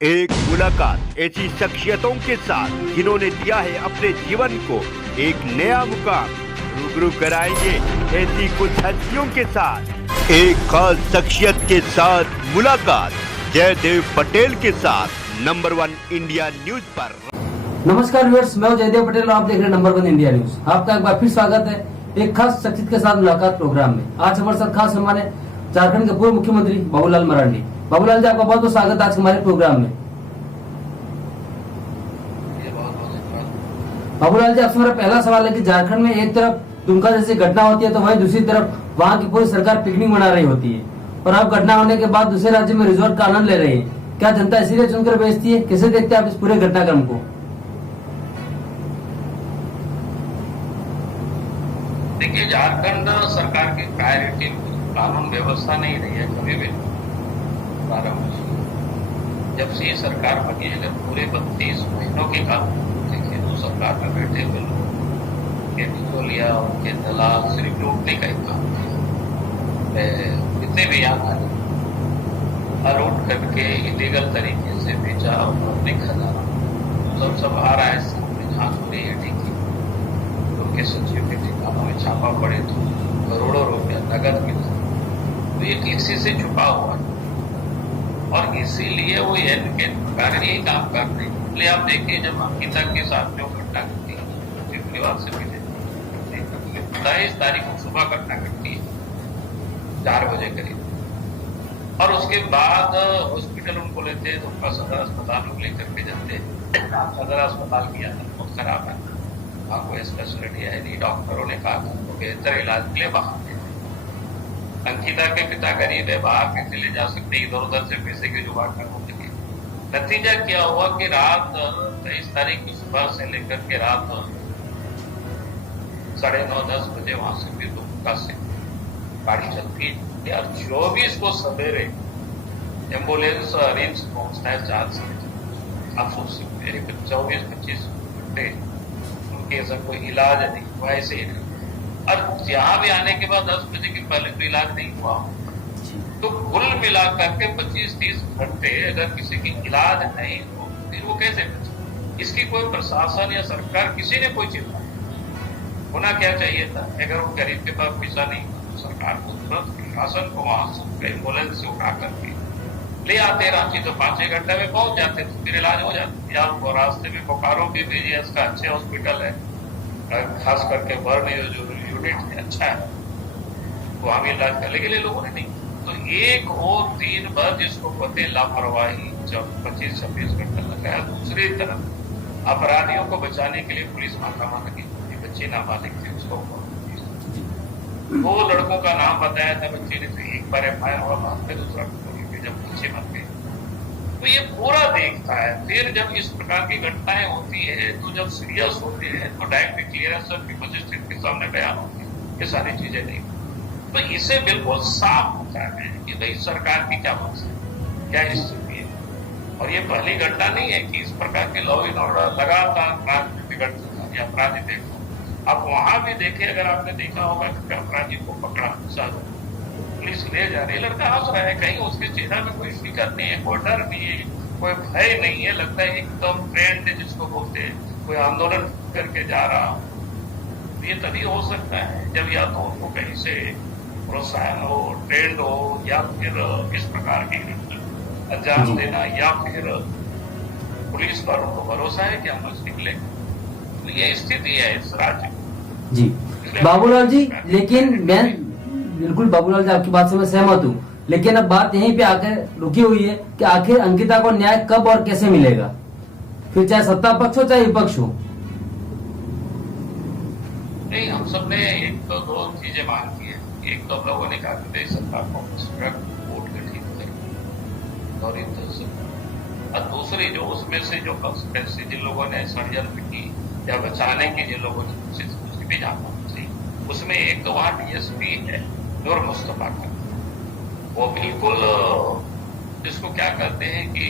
एक मुलाकात ऐसी शख्सियतों के साथ जिन्होंने दिया है अपने जीवन को एक नया मुकाम। रूबरू कराएंगे ऐसी कुछ हस्तियों के साथ एक खास शख्सियत के साथ मुलाकात जयदेव पटेल के साथ नंबर 1 इंडिया न्यूज पर। नमस्कार व्यूअर्स, मैं जयदेव पटेल और आप देख रहे हैं नंबर 1 इंडिया न्यूज। आपका एक बार फिर स्वागत है एक खास शख्सियत के साथ मुलाकात प्रोग्राम में। आज हमारे साथ खास मेहमान है झारखंड के पूर्व मुख्यमंत्री बाबूलाल मरांडी। बाबूलाल जी, आपका बहुत बहुत स्वागत है आज हमारे प्रोग्राम में। बाबूलाल जी, आपसे मेरा पहला सवाल है कि झारखंड में एक तरफ दुमका जैसी घटना होती है तो वहीं दूसरी तरफ वहाँ की पूरी सरकार पिकनिक मना रही होती है और अब घटना होने के बाद दूसरे राज्य में रिजॉर्ट का आनंद ले रही है। क्या जनता इसीलिए चुनकर भेजती है? कैसे देखते हैं आप इस पूरे घटनाक्रम को? देखिए, झारखंड सरकार की प्रायोरिटी कानून व्यवस्था नहीं रही है कभी भी। प्रारंभ जब से ये सरकार बनी है, पूरे 32 महीनों के काम देखिए तो सरकार में बैठे हुए लोग बिचौलिया उनके दलाल सिर्फ लूटने का ही काम कितने भी यहाँ लूट करके इलीगल तरीके से बेचा और अपने खजाना सब आ रहा है सामने। जांच हो रही है, ठीक है, उनके सचिव के ठिकानों में छापा पड़े तो करोड़ों रुपया नगद मिला, तो ये किसी से छुपा हुआ है और इसीलिए वो इनके कारण यही काम कर रहे हैं। इसलिए आप देखिए, जब अंकिता के साथ जो घटना घटती है परिवार से मिले 27 तारीख को सुबह घटना घटती है 4 बजे करीब, और उसके बाद हॉस्पिटल उनको लेते हैं तो उनका सदर अस्पताल लोग लेकर के जाते हैं। सदर अस्पताल की हालत बहुत खराब है, वहाँ कोई स्पेशलिटी है नहीं। डॉक्टरों ने कहा उनको बेहतर इलाज के लिए बाहर दे। अंकिता के पिता गरीब है, बाहर कैसे ले जा सकते, इधर उधर से पैसे के जुगाड़ कर हो सके। नतीजा क्या हुआ कि रात 23 तारीख की सुबह से लेकर के रात 9:30-10 बजे वहां से फिर दुमका से गाड़ी चलती है और 24 को सवेरे एम्बुलेंस रिम्स पहुंचता है 4 से। आप सोच सकते हैं 24-25 घंटे उनके ऐसा कोई इलाज नहीं हुआ, ऐसे ही नहीं। और यहाँ भी आने के बाद 10 बजे के पहले तो इलाज नहीं हुआ, तो कुल मिला करके 25-30 घंटे अगर किसी की इलाज नहीं हो फिर वो कैसे बचे? इसकी कोई प्रशासन या सरकार किसी ने कोई चिंता होना क्या चाहिए था। अगर वो गरीब के पास पैसा नहीं तो सरकार को तुरंत प्रशासन को वहां से एम्बुलेंस से उठा करके ले आते रांची, तो 5-6 घंटे में पहुंच जाते तो फिर इलाज हो जाता। या उनको रास्ते में बोकारो भी भेजिए, इसका अच्छे हॉस्पिटल है, खास करके बर्न जो यूनिट है अच्छा है, वहां भी इलाज कर, लेकिन लोगों ने नहीं। तो एक और 3 बार जिसको पते लापरवाही जब 25-26 घंटा लगाया। दूसरी तरफ अपराधियों को बचाने के लिए पुलिस महकमा लगी, बच्चे नाबालिग थे, उसको 2 लड़कों का नाम बताया था बच्चे ने, तो एक बार एफआईआर हुआ, बाद में दूसरा जब बच्चे मर गए। तो ये पूरा देखता है। फिर जब इस प्रकार की घटनाएं होती है तो जब सीरियस होते हैं तो डायरेक्ट क्लियरेंस मजिस्ट्रेट के सामने बयान होते हैं, ये सारी चीजें नहीं। तो इसे बिल्कुल साफ होता है कि भाई सरकार की क्या मकसद, क्या स्थिति है। और ये पहली घटना नहीं है कि इस प्रकार के लॉ एंड ऑर्डर लगातार बिगड़ते या अपराधी देखो। आप वहां भी देखे, अगर आपने देखा होगा कि अपराधी को पकड़ा पुलिस ले जा रही है, लड़का हंस रहा है, कहीं उसके चेहरे में कोई फिक्र नहीं है, कोई डर नहीं है, कोई भय नहीं है, लगता है एकदम ट्रेंड जिसको बोलते हैं, कोई आंदोलन करके जा रहा हो। ये तभी हो सकता है जब या तो उनको कहीं से प्रोत्साहन हो, ट्रेंड हो, या फिर इस प्रकार की अंजाम देना, या फिर पुलिस पर उनको भरोसा है कि हम बस निकले। तो ये स्थिति है इस राज्य जी। बाबूलाल जी, लेकिन मैं बिल्कुल बाबूलाल जी आपकी बात से मैं सहमत हूँ, लेकिन अब बात यहीं पे आकर रुकी हुई है कि आखिर अंकिता को न्याय कब और कैसे मिलेगा, फिर चाहे सत्ता पक्ष हो चाहे विपक्ष हो। नहीं, हम सबने एक तो 2 चीजें मांग की है। एक तो हम लोगों ने कहा कि सरकार को कोर्ट गठित करे और दूसरी जो उसमें से जो कंसिक्वेंसी जिन लोगों ने षड्यंत्र की या बचाने की जिन लोगों ने कोशिश उसकी भी जांच होनी चाहिए। उसमें एक तो वहाँ डीएसपी है नूर मुस्तफा का, वो बिल्कुल जिसको क्या कहते हैं कि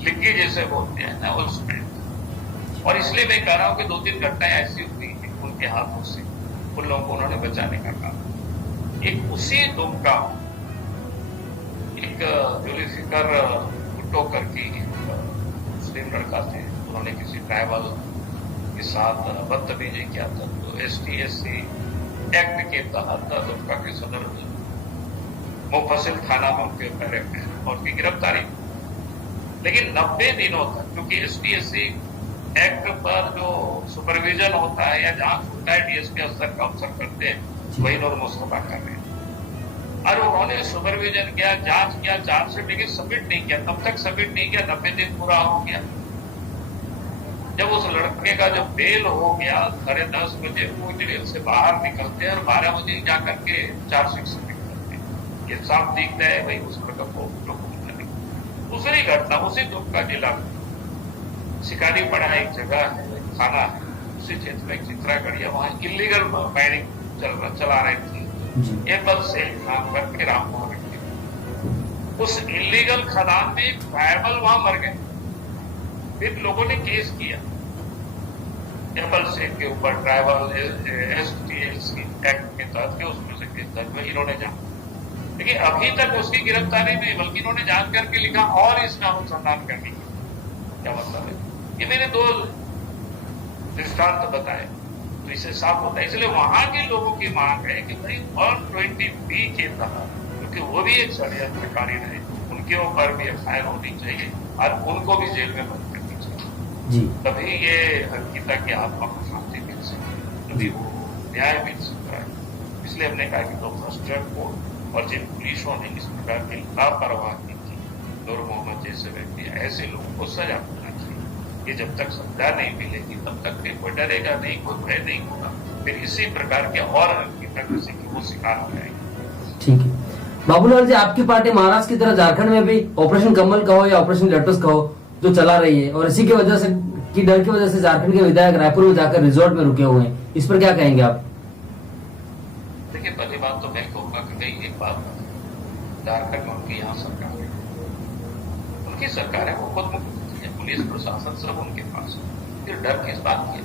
लिग्गी जैसे बोलते हैं ना उसमें। और इसलिए मैं कह रहा हूँ कि 2-3 घटनाएं ऐसी हुई कि उनके हाथों से उन लोगों को उन्होंने बचाने का काम। एक उसी दुमका एक जुल्फिकर भुट्टो करके मुस्लिम लड़का थे, उन्होंने किसी ट्राइबल के साथ बदतमीजी किया था, तो ST/SC एक्ट के तहत दुमका के सदर मुफस्सिल थाना में उनके अरेस्ट है और उनकी गिरफ्तारी। लेकिन 90 दिनों तक, क्योंकि ST/SC एक्ट पर जो सुपरविजन होता है या जांच होता है DSP स्तर का अफसर करते हैं, वही नूर मुस्तफा कर रहे हैं। और उन्होंने सुपरविजन किया, जांच किया, चार्ज सर्टिफिकेट सबमिट नहीं किया, तब तक सबमिट नहीं किया, 90 दिन पूरा हो गया। जब उस लड़के का जब बेल हो गया, 10:30 बजे वो जेल से बाहर निकलते हैं और 12 बजे जाकर के चार्जशीट सबमिट करते हैं। ये साफ दिखता है भाई उस लड़का को दूसरी घटना उसी दुमका जिला में शिकारी पड़ा एक जगह है, थाना है, उसी क्षेत्र में चित्रागढ़िया, वहां इलीगल माइनिंग चला रहे थे एप्पल से नाम करके राममोहन रेड्डी। उस इलीगल खदान में एक ट्राइबल वहां मर गए। फिर लोगों ने केस किया एप्पल से के ऊपर ट्राइबल ST/SC एक्ट के तहत के उसमें से केस दर्ज हुआ, इन्होंने जाना। लेकिन अभी तक उसकी गिरफ्तारी नहीं, बल्कि इन्होंने जान करके लिखा और इसका अनुसंधान करने की। क्या मतलब है? ये मैंने 2 दृष्टांत बताए, तो इससे साफ होता है। इसलिए वहां के लोगों की मांग है कि भाई 120B के तहत, क्योंकि वो भी एक षड्यंत्रकारी रहे, उनके ऊपर भी FIR होनी चाहिए और उनको भी जेल में बंद करनी चाहिए। तभी ये अंकिता की आत्मा को शांति मिल सकती, तभी वो न्याय मिल सकता है। इसलिए हमने कहा कि तो फर्स्ट कोर्ट और जिन पुलिसों ने इस प्रकार की लापरवाही की, नूर मोहम्मद जैसे व्यक्ति, ऐसे लोगों को सजा मिलना चाहिए। ये जब तक सजा नहीं मिलेगी तब तक फिर कोई डरेगा नहीं, कोई भय नहीं होगा, फिर इसी प्रकार के और किसी की वो शिकार हो जाएगी। ठीक है बाबूलाल जी, आपकी पार्टी महाराष्ट्र की तरह झारखंड में भी ऑपरेशन कमल का हो या ऑपरेशन लेटस का हो जो चला रही है, और इसी की वजह से की डर की वजह से झारखंड के विधायक रायपुर में जाकर रिजॉर्ट में रुके हुए हैं, इस पर क्या कहेंगे आप? देखिए, पहली बात तो मैं कहूंगा कि भाई एक बात, झारखंड में उनकी यहाँ सरकार है, उनकी सरकार है, वो खुद मुख्यमंत्री है, पुलिस प्रशासन सब उनके पास है, फिर डर किस बात की?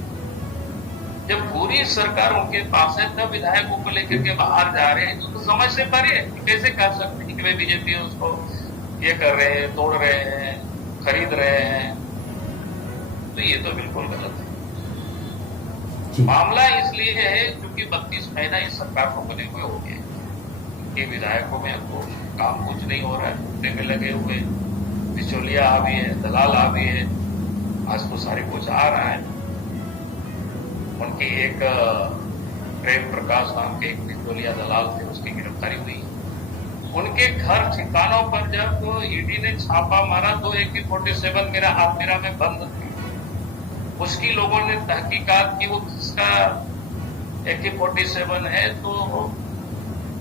जब पूरी सरकार उनके पास है तब विधायकों को लेकर के बाहर जा रहे हैं, तो समझ से परे है। कैसे कर सकते हैं कि भाई बीजेपी उसको ये कर रहे हैं, तोड़ रहे हैं, खरीद रहे हैं, तो ये तो बिल्कुल गलत है। मामला इसलिए है क्योंकि 32 महीना इस सरकार को बने हुए हो गए, ये विधायकों में तो काम कुछ नहीं हो रहा है, घूमने में लगे हुए, बिचौलिया आ भी है, दलाल आ भी है, आज तो सारी कुछ आ रहा है। उनकी एक प्रेम प्रकाश नाम के एक बिचौलिया दलाल थे, उसकी गिरफ्तारी हुई। उनके घर ठिकानों पर जब ईडी ने छापा मारा तो AK-47 मेरा हाथ मेरा में बंद था। उसकी लोगों ने तहकीकात की, वो किसका AK-47 है, तो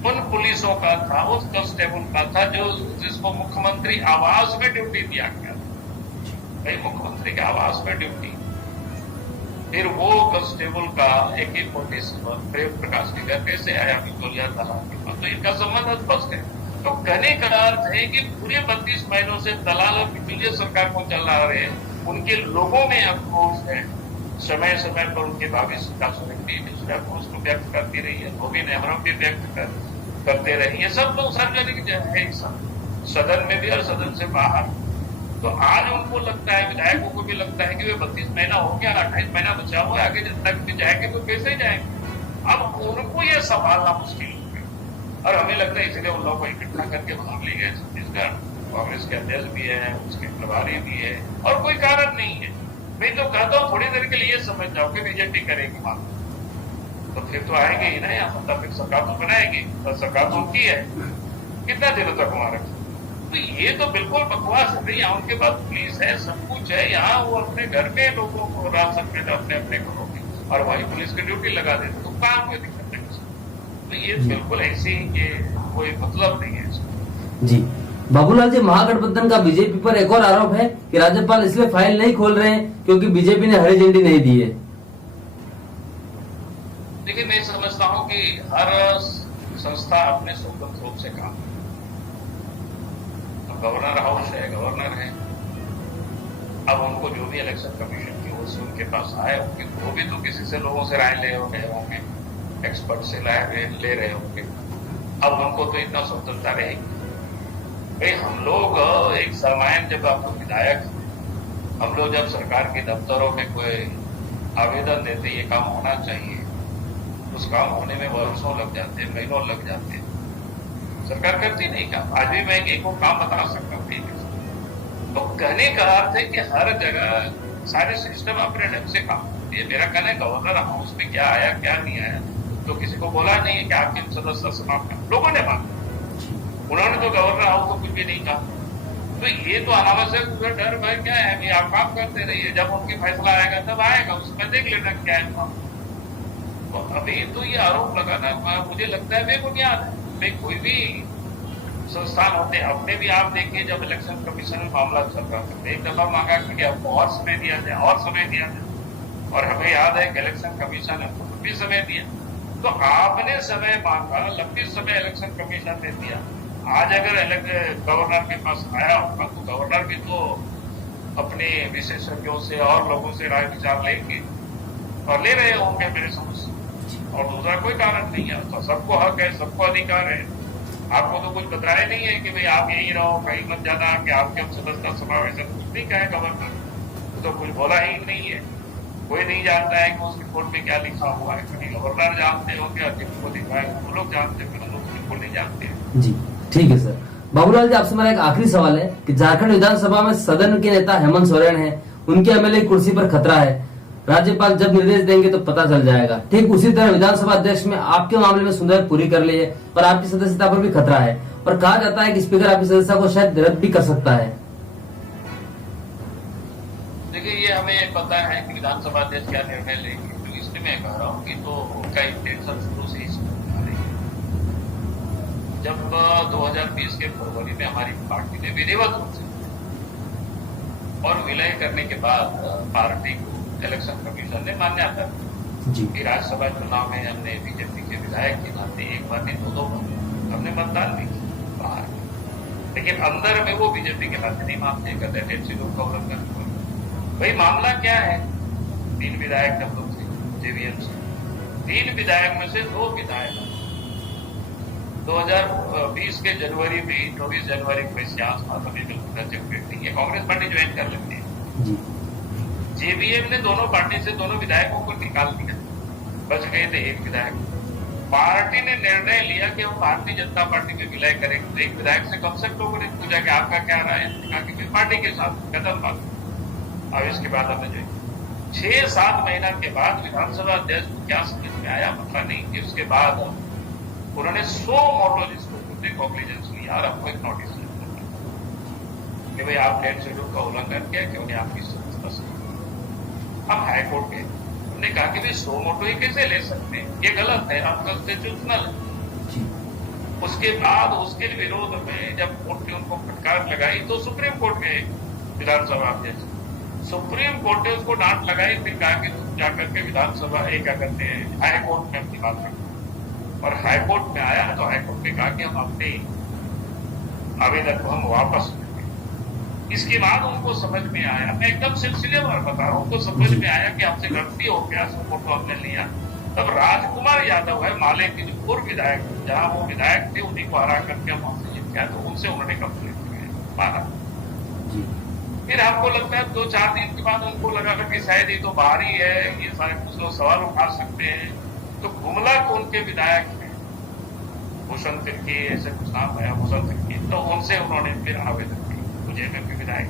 उन पुलिसों का था, उस कांस्टेबल का था जो जिसको मुख्यमंत्री आवास में ड्यूटी दिया गया था, भाई मुख्यमंत्री के आवास में ड्यूटी। फिर वो कांस्टेबल का AK-47 प्रेम प्रकाश के घर कैसे आया बिचौलिया दलाल के पास? तो इनका संबंध स्पष्ट है। तो कहने का अर्थ है कि पूरे 32 महीनों से दलाल और बिचौलिया सरकार को चला रहे हैं, उनके लोगों में आक्रोश है, समय समय पर उनके भविष्य का आक्रोश को व्यक्त करती रही है, वो भी नेहरों भी व्यक्त करते रहे। ये सब लोग सार्वजनिक है, सदन में भी और सदन से बाहर। तो आज उनको लगता है, विधायकों को भी लगता है कि वे 32 महीना हो गया, 28 महीना बचा हुआ है, आगे जब तक भी जाएंगे तो कैसे जाएंगे? अब उनको ये संभालना मुश्किल हो गया और हमें लगता है इसलिए उन लोगों को इकट्ठा करके बाहर ले गए छत्तीसगढ़। कांग्रेस के अध्यक्ष भी है, उसके प्रभारी भी है, और कोई कारण नहीं है। मैं तो कहता हूँ थोड़ी देर के लिए समझ जाओ कि बीजेपी करेगी बात, तो फिर तो आएंगे ही ना यहाँ, मतलब फिर सरकार तो बनाएगी, तो सरकार तो उनकी है, कितना दिनों तक वहां रखें? तो ये तो बिल्कुल बकवास है। यहाँ उनके पास पुलिस है, सब कुछ है, यहाँ वो अपने घर के लोगों को रात सकते थे, अपने अपने घरों में, और वही पुलिस की ड्यूटी लगा देते, तो काम कोई दिक्कत नहीं। तो ये बिल्कुल ऐसे ही, ये कोई मतलब नहीं है इसमें। जी बाबूलाल जी, महागठबंधन का बीजेपी पर एक और आरोप है कि राज्यपाल इसलिए फाइल नहीं खोल रहे हैं क्योंकि बीजेपी ने हरी झंडी नहीं दी है। देखिए, मैं समझता हूं कि हर संस्था अपने स्वतंत्र रूप से काम करे। गवर्नर हाउस है, गवर्नर है, अब उनको जो भी इलेक्शन कमीशन की ओर से उनके पास आए होंगे, वो भी तो किसी से लोगों से राय ले होंगे, एक्सपर्ट से ले रहे होंगे। अब उनको तो इतना स्वतंत्रता रहेगी। भाई हम लोग एक सामान्य, जब आप लोग विधायक हम लोग जब सरकार के दफ्तरों में कोई आवेदन देते ये काम होना चाहिए, उस काम होने में वर्षों लग जाते हैं, महीनों लग जाते हैं, सरकार करती नहीं काम। आज भी मैं एक वो काम बता सकता हूँ ठीक है। तो कहने का अर्थ है कि हर जगह सारे सिस्टम अपने ढंग से काम करती है। मेरा कहना है गवर्नर हाउस में क्या आया क्या नहीं आया तो किसी को बोला नहीं है कि आपके सदस्य समाप्त कर, लोगों ने मांगा, उन्होंने तो गवर्नर हाउस को कुछ भी नहीं कहा। तो ये तो अनावश्यक डर भय क्या है, अभी आप काम करते रहिए, जब उनकी फैसला आएगा तब आएगा, उसमें देख लेना क्या है। तो अभी तो ये आरोप लगाना मुझे लगता है बेबुनियाद है। भाई कोई भी संस्थान होते हैं, अपने भी आप देखिए जब इलेक्शन कमीशन में मामला चल रहा था, एक दफा मांगा कि आपको और समय दिया जाए, और समय दिया जाए, और हमें याद है कि इलेक्शन कमीशन ने लंबी समय दिया। तो आपने समय मांगा, लंबी समय इलेक्शन कमीशन ने दिया। आज अगर गवर्नर के पास आया होगा तो गवर्नर भी तो अपने विशेषज्ञों से और लोगों से राय विचार लेंगे और ले रहे होंगे मेरे समझ से, और दूसरा कोई कारण नहीं है। तो सबको हक है, सबको अधिकार है। आपको तो कुछ बताया नहीं है कि भाई आप यही रहो, कहीं मत जाना, कि आपके सदस्य समावेश कुछ नहीं कहे गवर्नर, तो कुछ बोला ही नहीं है। कोई नहीं जानता है कि उस रिपोर्ट में क्या लिखा हुआ है। कभी गवर्नर जानते हो क्या जिनको लिखा है वो लोग जानते हैं, लोग रिपोर्ट नहीं जानते हैं। जी ठीक है सर। बाबूलाल जी, आपसे मेरा एक आखिरी सवाल है कि झारखंड विधानसभा में सदन के नेता हेमंत सोरेन है, उनके एमएलए कुर्सी पर खतरा है, राज्यपाल जब निर्देश देंगे तो पता चल जाएगा। ठीक उसी तरह विधानसभा अध्यक्ष में आपके मामले में सुनवाई पूरी कर ली है, पर आपकी सदस्यता पर भी खतरा है, और कहा जाता है कि स्पीकर आपकी सदस्यता को शायद रद्द भी कर सकता है। देखिए ये हमें पता है कि विधानसभा अध्यक्ष क्या निर्णय लेंगे, तो इसलिए मैं कह रहा हूँ कि तो उनका इंटेंशन शुरू से ही जब 2020 के फरवरी में हमारी पार्टी ने विधिवत रूप से और विलय करने के बाद पार्टी को इलेक्शन कमीशन ने मान्यता दी कि राज्यसभा चुनाव में हमने बीजेपी के विधायक के नाते एक बार नहीं दो बार हमने मतदान भी किया बाहर, लेकिन अंदर में वो बीजेपी के नाते नहीं मानते, कहते हैं शेड्यूल का उल्लंघन। भाई मामला क्या है, 3 विधायक हम लोग थे जेवीएम से, 3 विधायक में से 2 विधायक 2020 के जनवरी में 24 जनवरी को इसके आसपास हमें ये कांग्रेस पार्टी ज्वाइन कर लेती है। जेबीएम ने दोनों पार्टी से दोनों विधायकों को निकाल दिया, बच गए थे एक विधायक। पार्टी ने निर्णय लिया कि हम भारतीय जनता पार्टी में विलय करेंगे। एक विधायक से कम से कम लोगों ने पूछा कि आपका क्या राय है, कहा कि पार्टी के साथ कदम बात। अब इसके बाद हमें जो 6-7 महीना के बाद विधानसभा अध्यक्ष को क्या समझ में आया पता नहीं कि उसके बाद उन्होंने 100 मोटो जिसको कॉग्निजेंस लिया और आपको एक नोटिस कि भाई आप 10 शेड्यूल का उल्लंघन किया, क्योंकि आपकी हम हाईकोर्ट गए, हमने कहा कि भाई 100 मोटो ही कैसे ले सकते हैं, ये गलत है, आप कॉन्स्टिट्यूशनल है। उसके बाद उसके विरोध में जब कोर्ट ने उनको फटकार लगाई तो सुप्रीम कोर्ट गए विधानसभा अध्यक्ष, सुप्रीम कोर्ट ने उसको डांट लगाई, फिर कहा कि तुम जाकर के विधानसभा क्या करते हैं हाईकोर्ट में अपनी बात रखो, और हाईकोर्ट में आया तो हाईकोर्ट ने कहा कि हम अपने आवेदन को हम वापस लेंगे। इसके बाद उनको समझ में आया, मैं एकदम सिलसिलेवार बता रहा हूं, उनको समझ में आया कि हमसे गलती हो गया, सपोर्ट तो हमने लिया। तब राजकुमार यादव है माले के जो पूर्व विधायक, जहां वो विधायक थे उन्हीं को हरा करके हम हमसे जीत गया, तो उनसे उन्होंने कंप्लेंट माना। फिर हमको लगता है 2-4 दिन के बाद उनको लगा कि शायद ये तो बाहरी है, ये सारे कुछ लोग सवाल उठा सकते हैं, तो गुमला को उनके विधायक हैं भूषण तिर्की, ऐसे कुछ नाम है भूषण तिर्की, तो उनसे उन्होंने फिर आवेदन किया जेएमएम के विधायक।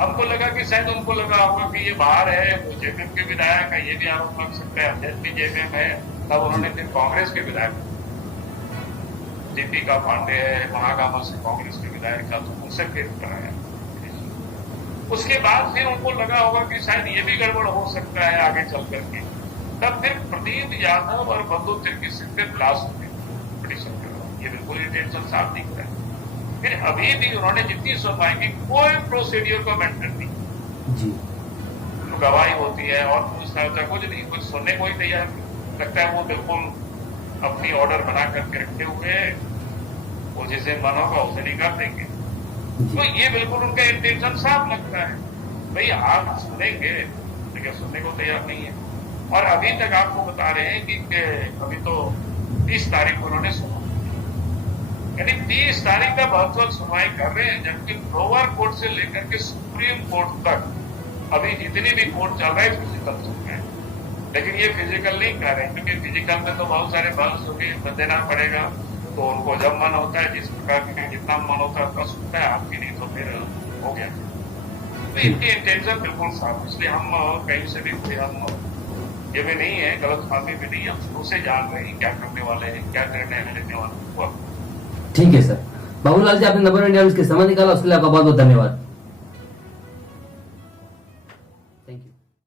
हमको लगा कि शायद उनको लगा होगा कि ये बाहर है, वो जेएमएम के विधायक है, ये भी आरोप लग सकता है, अध्यक्ष भी जेएमएम है। तब उन्होंने फिर कांग्रेस के विधायक दीपिका पांडे है महागामा से कांग्रेस के विधायक का, तो उनसे फिर कराया। उसके बाद फिर उनको लगा होगा कि शायद ये भी गड़बड़ हो सकता है आगे चल करके, तब फिर प्रदीप यादव और बंधु तिर्की से फिर लास्ट में पिटीशन करवा, ये बिल्कुल इंटेंशन साफ दिख रहा है। फिर अभी भी उन्होंने जितनी सुनवाई की कोई प्रोसीड्यूर को मेंटेन नहीं, तो गवाही होती है और पूछताछ कुछ नहीं, कुछ सुनने को ही तैयार नहीं। लगता है वो बिल्कुल अपनी ऑर्डर बना करके रखे हुए, वो जिसे मन होगा उसे नहीं कर देंगे। तो ये बिल्कुल उनका इंटेंशन साफ लगता है, भाई आप सुनेंगे लेकिन सुनने को तैयार नहीं है। और अभी तक आपको बता रहे हैं कि अभी तो 30 तारीख को उन्होंने सुना, यानी 30 तारीख का वर्चुअल सुनवाई कर रहे हैं, जबकि लोअर कोर्ट से लेकर के सुप्रीम कोर्ट तक अभी जितनी भी कोर्ट चल रहे हैं फिजिकल चल रहे हैं, लेकिन ये फिजिकल नहीं कर रहे, क्योंकि फिजिकल में तो बहुत सारे बल्स होगी देना पड़ेगा, तो उनको जब मन होता है जिस प्रकार के जितना मन होता है कर सकता है, आपकी नहीं तो फिर हो गया। तो इनकी इंटेंशन बिल्कुल साफ, इसलिए हम कहीं से भी कोई हम ये भी नहीं है, गलत फहमी भी नहीं है, हम शुरू से जान रहे हैं क्या करने वाले हैं, क्या निर्णय लेने वाले हैं। ठीक है सर। बाबूलाल जी, आपने नंबर इंडिया के समय निकाला, उसके लिए आपका बहुत बहुत धन्यवाद।